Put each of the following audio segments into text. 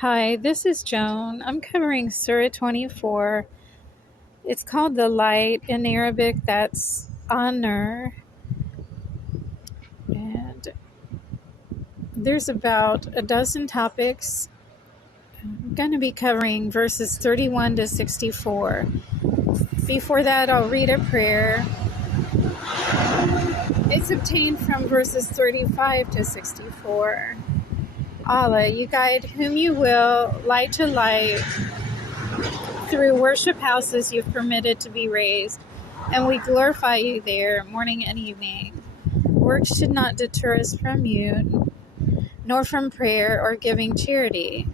Hi, this is Joan. I'm covering Sura 24. It's called the light. In Arabic, that's honor. And there's about a dozen topics. I'm going to be covering verses 31 to 64. Before that, I'll read a prayer. It's obtained from verses 35 to 64. Allah, you guide whom you will, light to light. Through worship houses you've permitted to be raised, and we glorify you there morning and evening. Work should not deter us from you, nor from prayer or giving charity.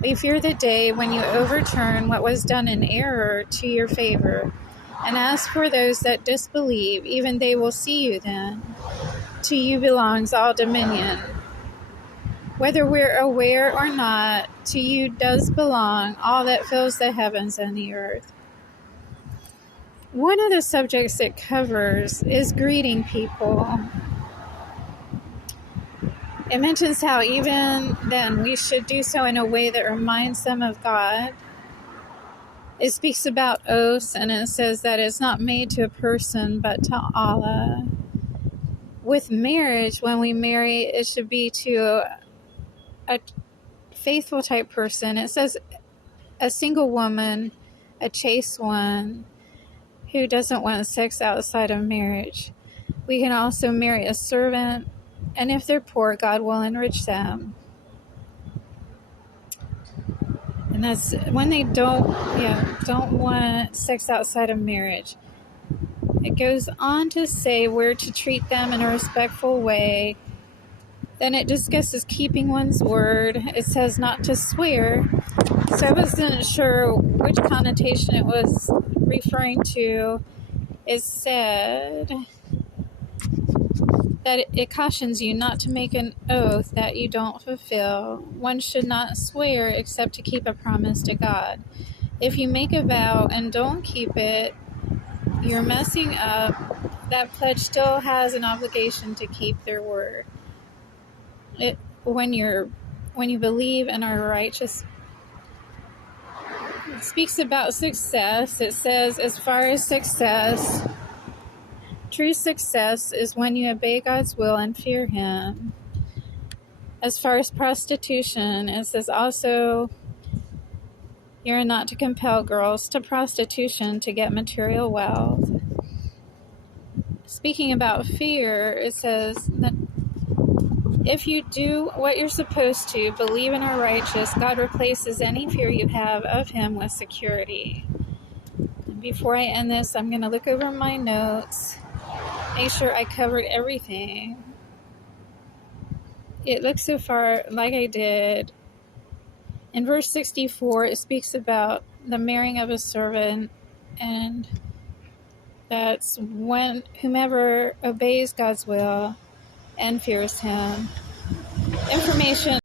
We fear the day when you overturn what was done in error to your favor, and as for those that disbelieve, even they will see you then. To you belongs all dominion. Whether we're aware or not, to you does belong all that fills the heavens and the earth. One of the subjects it covers is greeting people. It mentions how even then we should do so in a way that reminds them of God. It speaks about oaths, and it says that it's not made to a person but to Allah. With marriage, when we marry, it should be to a faithful type person. It says a single woman, a chaste one, who doesn't want sex outside of marriage. We can also marry a servant, and if they're poor, God will enrich them. And that's when they don't want sex outside of marriage. It goes on to say we're to treat them in a respectful way. Then it discusses keeping one's word. It says not to swear. So I wasn't sure which connotation it was referring to. It said that it cautions you not to make an oath that you don't fulfill. One should not swear except to keep a promise to God. If you make a vow and don't keep it, you're messing up. That pledge still has an obligation to keep their word. When you believe and are righteous. It speaks about success. It says, as far as success, true success is when you obey God's will and fear Him. As far as prostitution, it says also, you're not to compel girls to prostitution to get material wealth. Speaking about fear, it says that if you do what you're supposed to, believe and are righteous, God replaces any fear you have of Him with security. And before I end this, I'm going to look over my notes, make sure I covered everything. It looks so far like I did. In verse 64, it speaks about the marrying of a servant, and that's when whomever obeys God's will and fears Him. Information